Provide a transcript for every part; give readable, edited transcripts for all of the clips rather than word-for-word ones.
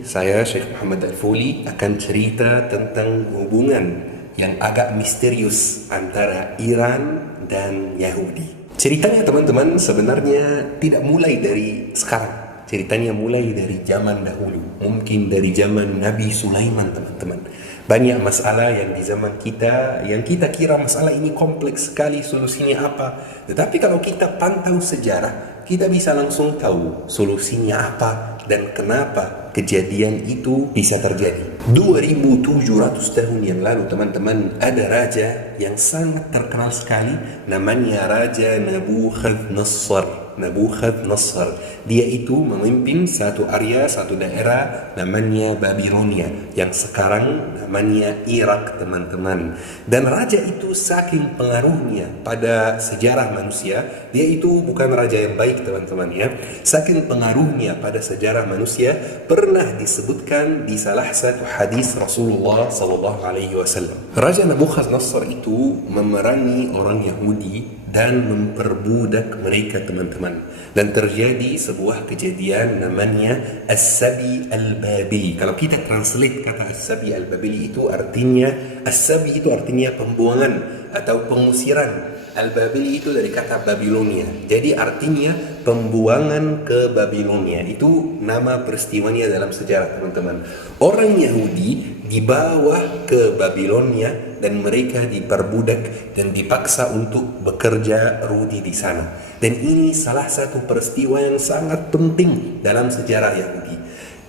Saya Syekh Muhammad Al-Fuli akan cerita tentang hubungan yang agak misterius antara Iran dan Yahudi. Ceritanya teman-teman sebenarnya tidak mulai dari sekarang. Ceritanya mulai dari zaman dahulu. Mungkin dari zaman Nabi Sulaiman teman-teman. Banyak masalah yang di zaman kita, yang kita kira masalah ini kompleks sekali, solusinya apa. Tetapi kalau kita pantau sejarah, kita bisa langsung tahu solusinya apa dan kenapa kejadian itu bisa terjadi. 2700 tahun yang lalu teman-teman, ada raja yang sangat terkenal sekali, namanya Raja Nabuchodonosor. Dia itu memimpin satu area, satu daerah namanya Babilonia, yang sekarang namanya Irak teman-teman. Dan raja itu saking pengaruhnya pada sejarah manusia, dia itu bukan raja yang baik teman-teman ya. Saking pengaruhnya pada sejarah manusia, pernah disebutkan di salah satu hadis Rasulullah SAW. Raja Nabuchodonosor itu memerangi orang Yahudi dan memperbudak mereka teman-teman. Dan terjadi sebuah kejadian namanya As-Sabi Al-Babili. Kalau kita translate kata As-Sabi Al-Babili itu artinya, As-Sabi itu artinya pembuangan atau pengusiran. Al-Babili itu dari kata Babilonia. Jadi artinya pembuangan ke Babilonia. Itu nama peristiwanya dalam sejarah teman-teman. Orang Yahudi dibawa ke Babilonia dan mereka diperbudak dan dipaksa untuk bekerja rudi di sana. Dan ini salah satu peristiwa yang sangat penting dalam sejarah Yahudi.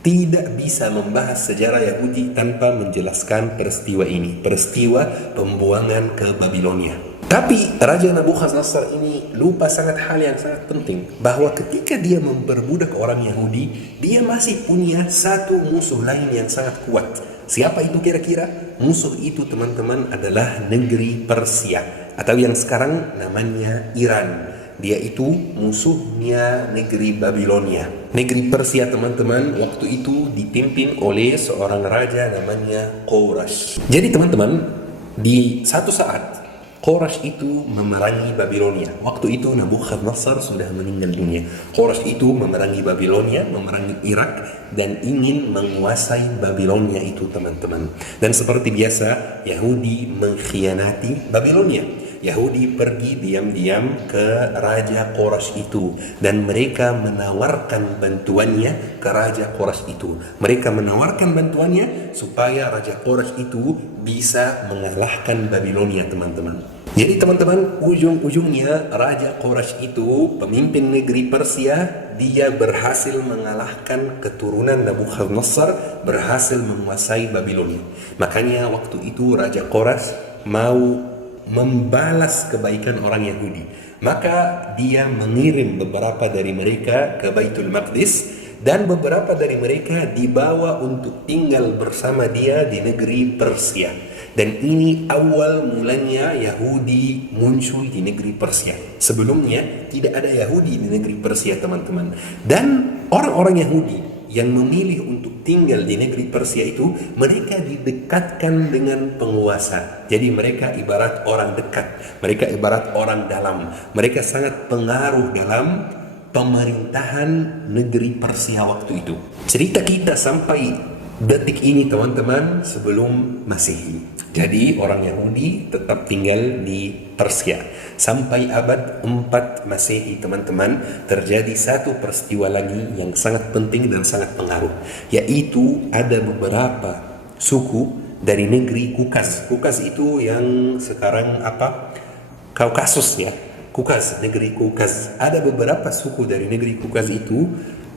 Tidak bisa membahas sejarah Yahudi tanpa menjelaskan peristiwa ini, peristiwa pembuangan ke Babilonia. Tapi Raja Nabuchodonosor ini lupa sangat hal yang sangat penting, bahwa ketika dia memperbudak orang Yahudi, dia masih punya satu musuh lain yang sangat kuat. Siapa itu kira-kira? Musuh itu teman-teman adalah negeri Persia, atau yang sekarang namanya Iran. Dia itu musuhnya negeri Babilonia. Negeri Persia teman-teman waktu itu dipimpin oleh seorang raja namanya Quraisy. Jadi teman-teman, di satu saat Quraisy itu memerangi Babilonia. Waktu itu Nabuchodonosor sudah meninggal dunia. Quraisy itu memerangi Babilonia, memerangi Irak, dan ingin menguasai Babilonia itu teman-teman. Dan seperti biasa, Yahudi mengkhianati Babilonia. Yahudi pergi diam-diam ke Raja Quraisy itu dan mereka menawarkan bantuannya ke Raja Quraisy itu. Mereka menawarkan bantuannya supaya Raja Quraisy itu bisa mengalahkan Babilonia teman-teman. Jadi teman-teman, ujung-ujungnya Raja Quraisy itu, pemimpin negeri Persia, dia berhasil mengalahkan keturunan Nabuchodonosor, berhasil menguasai Babilonia. Makanya waktu itu Raja Quraisy mau membalas kebaikan orang Yahudi. Maka dia mengirim beberapa dari mereka ke Baitul Maqdis dan beberapa dari mereka dibawa untuk tinggal bersama dia di negeri Persia. Dan ini awal mulanya Yahudi muncul di negeri Persia. Sebelumnya tidak ada Yahudi di negeri Persia teman-teman. Dan orang-orang Yahudi yang memilih untuk tinggal di negeri Persia itu, mereka didekatkan dengan penguasa. Jadi mereka ibarat orang dekat, mereka ibarat orang dalam, mereka sangat pengaruh dalam pemerintahan negeri Persia waktu itu. Cerita kita sampai detik ini teman-teman sebelum Masehi. Jadi orang Yahudi tetap tinggal di Persia sampai abad 4 Masehi teman-teman. Terjadi satu peristiwa lagi yang sangat penting dan sangat pengaruh, yaitu ada beberapa suku dari negeri Kaukasus. Kaukasus itu yang sekarang apa? Kaukasus ya. Kaukasus, negeri Kaukasus. Ada beberapa suku dari negeri Kaukasus itu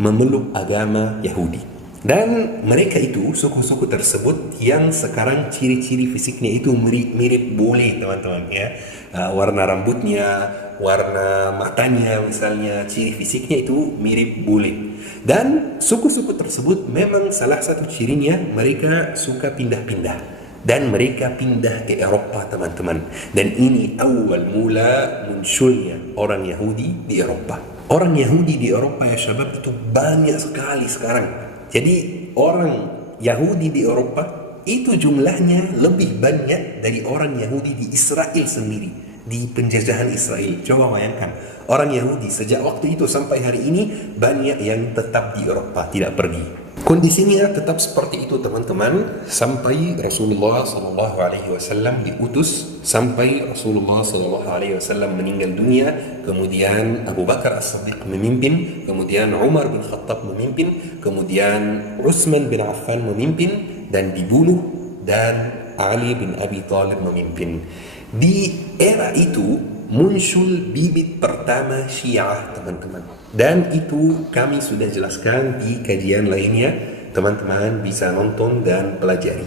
memeluk agama Yahudi. Dan mereka itu, suku-suku tersebut yang sekarang ciri-ciri fisiknya itu mirip bule teman-teman ya. Warna rambutnya, warna matanya misalnya, ciri fisiknya itu mirip bule. Dan suku-suku tersebut memang salah satu cirinya mereka suka pindah-pindah. Dan mereka pindah ke Eropa teman-teman. Dan ini awal mula munculnya orang Yahudi di Eropa. Orang Yahudi di Eropa ya syabab itu banyak sekali sekarang. Jadi orang Yahudi di Eropa itu jumlahnya lebih banyak dari orang Yahudi di Israel sendiri, di penjajahan Israel. Coba bayangkan, orang Yahudi sejak waktu itu sampai hari ini banyak yang tetap di Eropa, tidak pergi. Kondisinya tetap seperti itu teman-teman sampai Rasulullah Sallallahu Alaihi Wasallam diutus, sampai Rasulullah Sallallahu Alaihi Wasallam meninggal dunia, kemudian Abu Bakar As-Siddiq memimpin, kemudian Umar bin Khattab memimpin, kemudian Utsman bin Affan memimpin dan dibunuh, dan Ali bin Abi Thalib memimpin. Di era itu muncul bibit pertama Syiah teman-teman. Dan itu kami sudah jelaskan di kajian lainnya, teman-teman bisa nonton dan pelajari.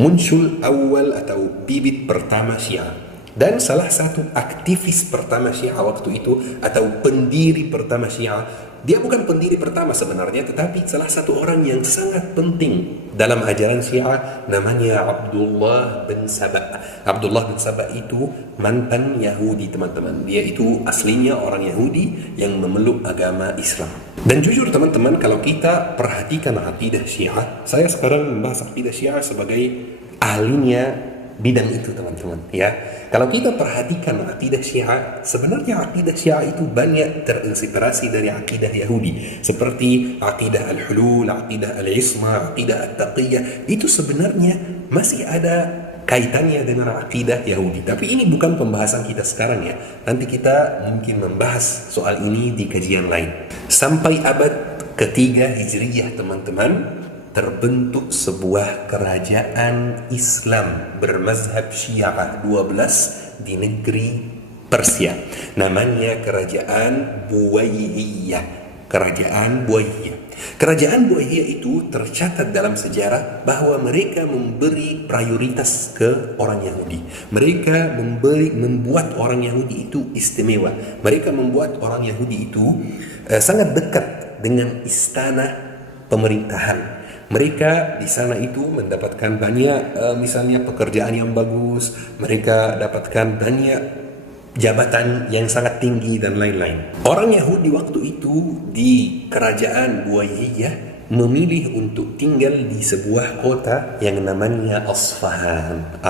Muncul awal atau bibit pertama Syiah. Dan salah satu aktivis pertama Syiah waktu itu atau pendiri pertama Syiah, dia bukan pendiri pertama sebenarnya, tetapi salah satu orang yang sangat penting dalam ajaran Syiah, namanya Abdullah bin Saba. Abdullah bin Saba itu mantan Yahudi teman-teman. Dia itu aslinya orang Yahudi yang memeluk agama Islam. Dan jujur teman-teman, kalau kita perhatikan akidah Syiah, saya sekarang membahas akidah Syiah sebagai ahlinya bidang itu teman-teman ya. Kalau kita perhatikan akidah Syiah, sebenarnya akidah Syiah itu banyak terinspirasi dari akidah Yahudi, seperti akidah al-hulul, akidah al-isma, akidah at-taqiyah. Itu sebenarnya masih ada kaitannya dengan akidah Yahudi. Tapi ini bukan pembahasan kita sekarang ya. Nanti kita mungkin membahas soal ini di kajian lain. Sampai abad ketiga Hijriyah teman-teman, terbentuk sebuah kerajaan Islam bermazhab Syiah 12 di negeri Persia. Namanya kerajaan Buwayyiyah. Kerajaan Buwayyiyah. Kerajaan Buwayyiyah itu tercatat dalam sejarah bahwa mereka memberi prioritas ke orang Yahudi. Mereka membuat orang Yahudi itu istimewa. Mereka membuat orang Yahudi itu sangat dekat dengan istana pemerintahan. Mereka di sana itu mendapatkan banyak misalnya pekerjaan yang bagus, mereka dapatkan banyak jabatan yang sangat tinggi dan lain-lain. Orang Yahudi waktu itu di kerajaan Buwayyiyah memilih untuk tinggal di sebuah kota yang namanya Asfahan.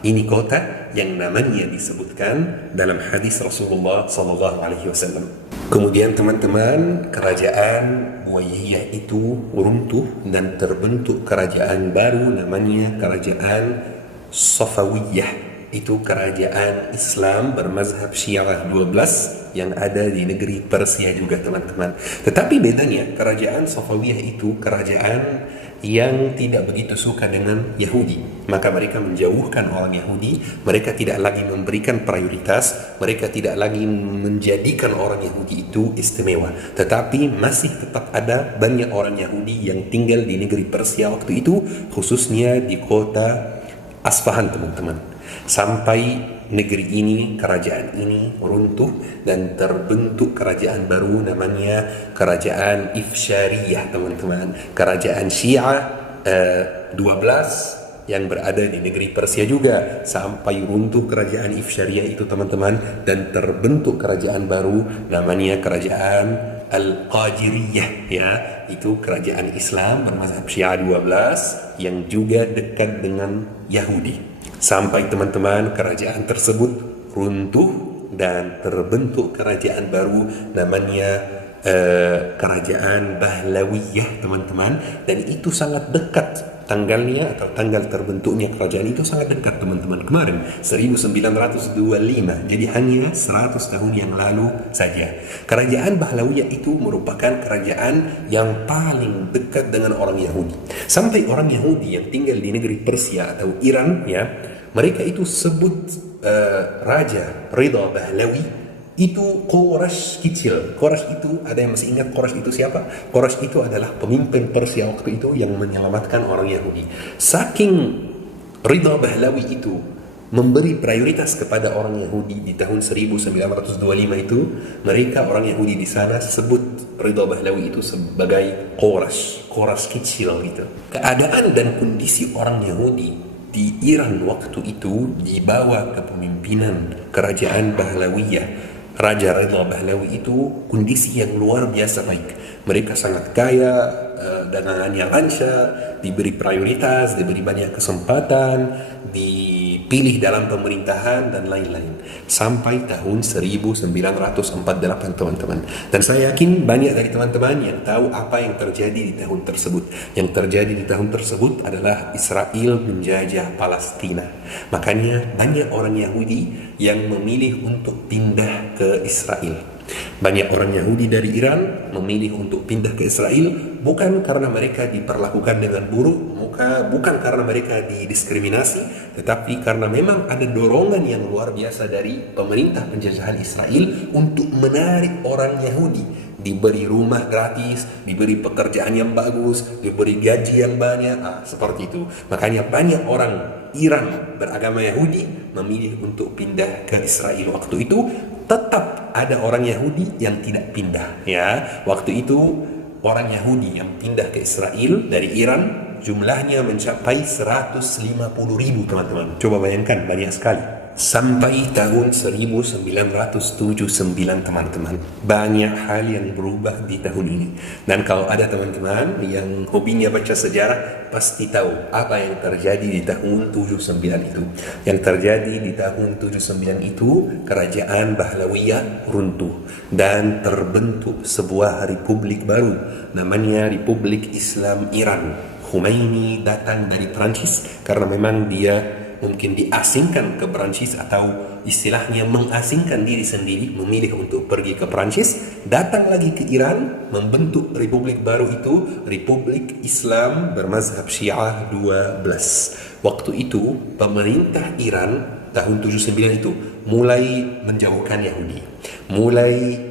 Ini kota yang namanya disebutkan dalam hadis Rasulullah SAW. Kemudian teman-teman, kerajaan Buwayyiyah itu runtuh dan terbentuk kerajaan baru namanya kerajaan Safawiyah. Itu kerajaan Islam bermazhab Syiah 12 yang ada di negeri Persia juga teman-teman. Tetapi bedanya, kerajaan Safawiyah itu kerajaan yang tidak begitu suka dengan Yahudi. Maka mereka menjauhkan orang Yahudi, mereka tidak lagi memberikan prioritas, mereka tidak lagi menjadikan orang Yahudi itu istimewa. Tetapi masih tetap ada banyak orang Yahudi yang tinggal di negeri Persia waktu itu, khususnya di kota Asfahan teman-teman. Sampai negeri ini, kerajaan ini runtuh dan terbentuk kerajaan baru namanya kerajaan Ifsyariyah teman-teman. Kerajaan Syiah 12 yang berada di negeri Persia juga, sampai runtuh kerajaan Ifsyariyah itu teman-teman, dan terbentuk kerajaan baru namanya kerajaan Al-Qadiriyah ya. Itu kerajaan Islam bermazhab Syiah 12 yang juga dekat dengan Yahudi. Sampai teman-teman kerajaan tersebut runtuh dan terbentuk kerajaan baru namanya kerajaan Bahlawiyah teman-teman. Dan itu sangat dekat tanggalnya atau tanggal terbentuknya kerajaan itu sangat dekat teman-teman, kemarin 1925. Jadi hanya 100 tahun yang lalu saja. Kerajaan Bahlawiyah itu merupakan kerajaan yang paling dekat dengan orang Yahudi. Sampai orang Yahudi yang tinggal di negeri Persia atau Iran ya, mereka itu sebut Raja Ridha Bahlawi itu Quraisy kecil. Quraisy itu, ada yang masih ingat Quraisy itu siapa? Quraisy itu adalah pemimpin Persia waktu itu yang menyelamatkan orang Yahudi. Saking Ridha Bahlawi itu memberi prioritas kepada orang Yahudi di tahun 1925 itu, mereka orang Yahudi di sana sebut Ridha Bahlawi itu sebagai Quraisy kecil gitu. Keadaan dan kondisi orang Yahudi di Iran waktu itu di bawah kepemimpinan kerajaan Bahlawiyah, Raja Ridha Bahlawi itu kondisi yang luar biasa baik. Mereka sangat kaya, dagangannya lancar, diberi prioritas, diberi banyak kesempatan, dipilih dalam pemerintahan dan lain-lain. Sampai tahun 1948 teman-teman. Dan saya yakin banyak dari teman-teman yang tahu apa yang terjadi di tahun tersebut. Yang terjadi di tahun tersebut adalah Israel menjajah Palestina. Makanya banyak orang Yahudi yang memilih untuk pindah ke Israel. Banyak orang Yahudi dari Iran memilih untuk pindah ke Israel bukan karena mereka diperlakukan dengan buruk, bukan karena mereka didiskriminasi, tetapi karena memang ada dorongan yang luar biasa dari pemerintah penjajahan Israel untuk menarik orang Yahudi. Diberi rumah gratis, diberi pekerjaan yang bagus, diberi gaji yang banyak, seperti itu. Makanya banyak orang Iran beragama Yahudi memilih untuk pindah ke Israel. Waktu itu tetap ada orang Yahudi yang tidak pindah, ya. Waktu itu orang Yahudi yang pindah ke Israel dari Iran jumlahnya mencapai 150.000 teman-teman. Coba bayangkan, banyak sekali. Sampai tahun 1979 teman-teman, banyak hal yang berubah di tahun ini. Dan kalau ada teman-teman yang hobinya baca sejarah, pasti tahu apa yang terjadi di tahun 79 itu. Yang terjadi di tahun 79 itu, kerajaan Bahlawiyah runtuh dan terbentuk sebuah republik baru, namanya Republik Islam Iran. Khomeini datang dari Prancis karena memang dia mungkin diasingkan ke Prancis atau istilahnya mengasingkan diri sendiri, memilih untuk pergi ke Prancis, datang lagi ke Iran, membentuk republik baru itu, Republik Islam bermazhab Syiah 12. Waktu itu pemerintah Iran tahun 79 itu mulai menjauhkan Yahudi, mulai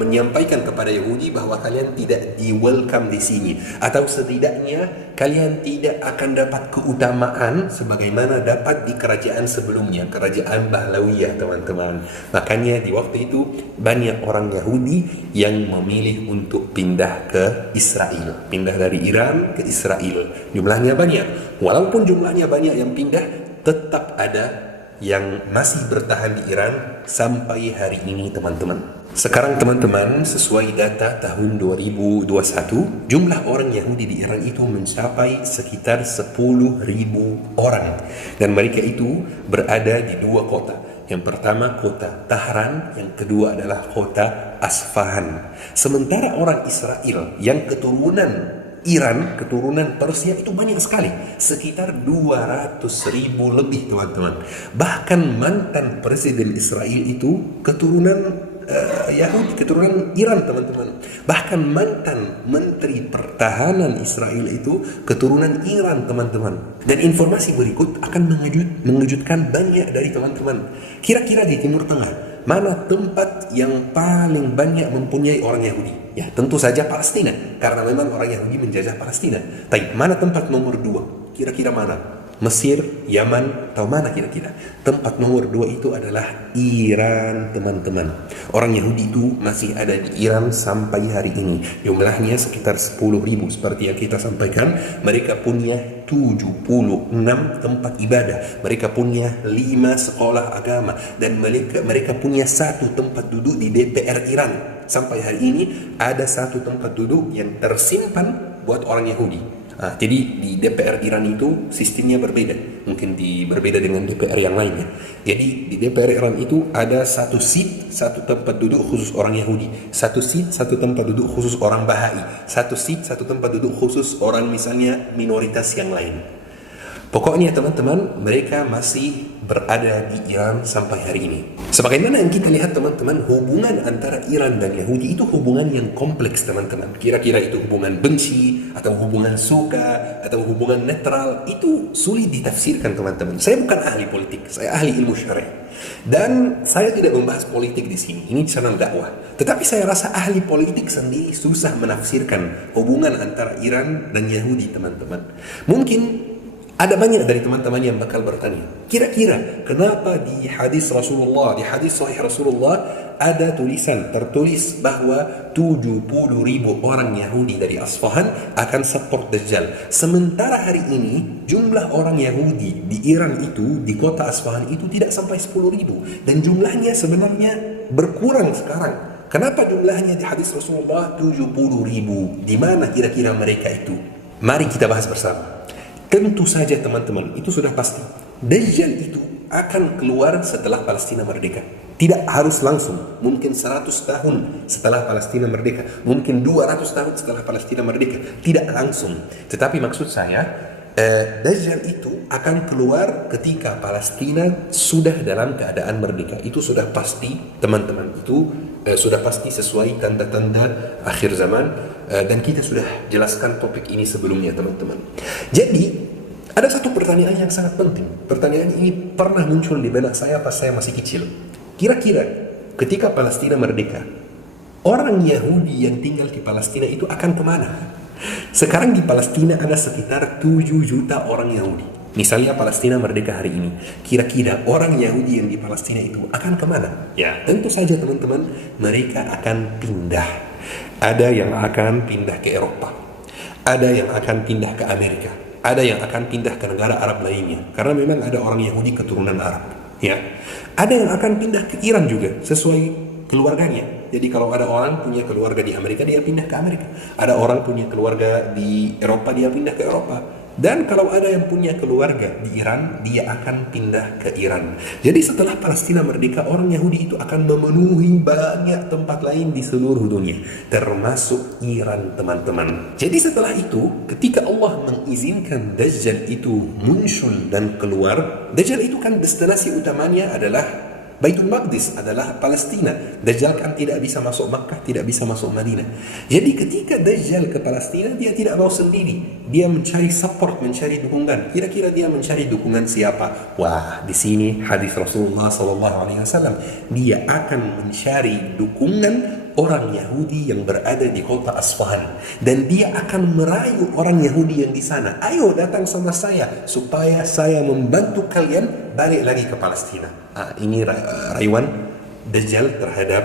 menyampaikan kepada Yahudi bahwa kalian tidak di-welcome di sini, atau setidaknya kalian tidak akan dapat keutamaan sebagaimana dapat di kerajaan sebelumnya, kerajaan Bahlawiyah teman-teman. Makanya di waktu itu banyak orang Yahudi yang memilih untuk pindah ke Israel, pindah dari Iran ke Israel. Jumlahnya banyak. Walaupun jumlahnya banyak yang pindah, tetap ada yang masih bertahan di Iran sampai hari ini teman-teman. Sekarang teman-teman, sesuai data tahun 2021, jumlah orang Yahudi di Iran itu mencapai sekitar 10.000 orang. Dan mereka itu berada di dua kota. Yang pertama kota Tahran, yang kedua adalah kota Asfahan. Sementara orang Israel yang keturunan Iran, keturunan Persia itu banyak sekali, sekitar 200.000 lebih teman-teman. Bahkan mantan presiden Israel itu keturunan Yahudi, keturunan Iran teman-teman. Bahkan mantan menteri pertahanan Israel itu keturunan Iran teman-teman. Dan informasi berikut akan mengejutkan banyak dari teman-teman. Kira-kira di Timur Tengah, mana tempat yang paling banyak mempunyai orang Yahudi? Ya, tentu saja Palestina, karena memang orang Yahudi menjajah Palestina. Tapi mana tempat nomor 2? Kira-kira mana? Mesir, Yaman, atau mana kira-kira? Tempat nomor 2 itu adalah Iran teman-teman. Orang Yahudi itu masih ada di Iran sampai hari ini. Jumlahnya sekitar 10.000 seperti yang kita sampaikan. Mereka punya 76 tempat ibadah. Mereka punya 5 sekolah agama. Dan mereka punya 1 tempat duduk di DPR Iran. Sampai hari ini ada 1 tempat duduk yang tersimpan buat orang Yahudi. Jadi di DPR Iran itu sistemnya berbeda, mungkin berbeda dengan DPR yang lainnya. Jadi di DPR Iran itu ada 1 seat, 1 tempat duduk khusus orang Yahudi, 1 seat, 1 tempat duduk khusus orang Bahai, 1 seat, 1 tempat duduk khusus orang misalnya minoritas yang lain. Pokoknya teman-teman, mereka masih berada di Iran sampai hari ini. Sebagaimana yang kita lihat teman-teman, hubungan antara Iran dan Yahudi itu hubungan yang kompleks teman-teman. Kira-kira itu hubungan benci, atau hubungan suka, atau hubungan netral, itu sulit ditafsirkan teman-teman. Saya bukan ahli politik, saya ahli ilmu syariah. Dan saya tidak membahas politik di sini, ini channel dakwah. Tetapi saya rasa ahli politik sendiri susah menafsirkan hubungan antara Iran dan Yahudi teman-teman. Mungkin ada banyak dari teman-teman yang bakal bertanya, kira-kira kenapa di hadis Rasulullah, di hadis sahih Rasulullah ada tertulis bahwa 70.000 orang Yahudi dari Asfahan akan support Dajjal. Sementara hari ini jumlah orang Yahudi di Iran itu, di kota Asfahan itu tidak sampai 10.000. Dan jumlahnya sebenarnya berkurang sekarang. Kenapa jumlahnya di hadis Rasulullah 70.000? Di mana kira-kira mereka itu? Mari kita bahas bersama. Tentu saja teman-teman, itu sudah pasti. Dajjal itu akan keluar setelah Palestina merdeka. Tidak harus langsung, mungkin 100 tahun setelah Palestina merdeka, mungkin 200 tahun setelah Palestina merdeka. Tidak langsung. Tetapi maksud saya, Dajjal itu akan keluar ketika Palestina sudah dalam keadaan merdeka. Itu sudah pasti teman-teman. Itu sudah pasti sesuai tanda-tanda akhir zaman. Dan kita sudah jelaskan topik ini sebelumnya teman-teman. Jadi ada satu pertanyaan yang sangat penting. Pertanyaan ini pernah muncul di benak saya pas saya masih kecil. Kira-kira ketika Palestina merdeka, orang Yahudi yang tinggal di Palestina itu akan kemana? Sekarang di Palestina ada sekitar 7 juta orang Yahudi. Misalnya Palestina merdeka hari ini, kira-kira orang Yahudi yang di Palestina itu akan kemana? Ya, tentu saja teman-teman, mereka akan pindah. Ada yang akan pindah ke Eropa, ada yang akan pindah ke Amerika, ada yang akan pindah ke negara Arab lainnya, karena memang ada orang Yahudi keturunan Arab. Ya, ada yang akan pindah ke Iran juga, sesuai keluarganya. Jadi kalau ada orang punya keluarga di Amerika, dia pindah ke Amerika. Ada orang punya keluarga di Eropa, dia pindah ke Eropa. Dan kalau ada yang punya keluarga di Iran, dia akan pindah ke Iran. Jadi setelah Palestina merdeka, orang Yahudi itu akan memenuhi banyak tempat lain di seluruh dunia, termasuk Iran teman-teman. Jadi setelah itu, ketika Allah mengizinkan Dajjal itu muncul dan keluar, Dajjal itu kan destinasi utamanya adalah Baitul Maqdis, adalah Palestina. Dajjal kan tidak bisa masuk Makkah, tidak bisa masuk Madinah. Jadi ketika Dajjal ke Palestina, dia tidak mau sendiri. Dia mencari support, mencari dukungan. Kira-kira dia mencari dukungan siapa? Wah, di sini hadis Rasulullah SAW. Dia akan mencari dukungan orang Yahudi yang berada di kota Asfahan, dan dia akan merayu orang Yahudi yang di sana, ayo datang sama saya supaya saya membantu kalian balik lagi ke Palestina. Ini rayuan Dajjal terhadap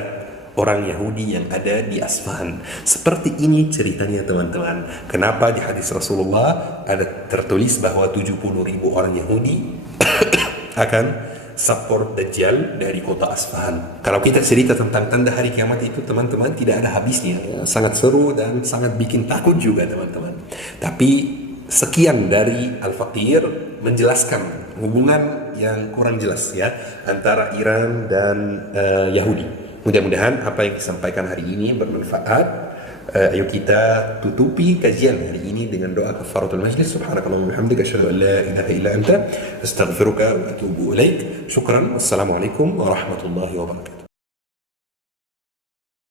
orang Yahudi yang ada di Asfahan. Seperti ini ceritanya teman-teman. Kenapa di hadis Rasulullah ada tertulis bahwa 70.000 orang Yahudi akan support Dajjal dari kota Asfahan. Kalau kita cerita tentang tanda hari kiamat itu teman-teman, tidak ada habisnya. Sangat seru dan sangat bikin takut juga teman-teman. Tapi sekian dari Al-Faqir menjelaskan hubungan yang kurang jelas ya antara Iran dan Yahudi. Mudah-mudahan apa yang disampaikan hari ini bermanfaat. Ayo kita tutupi kajian hari ini dengan doa kafaratul majlis. Subhanakallahumma wa bihamdika asyhadu an la ilaha illa anta astaghfiruka wa atubu ilaik. Syukran. Wassalamualaikum warahmatullahi wabarakatuh.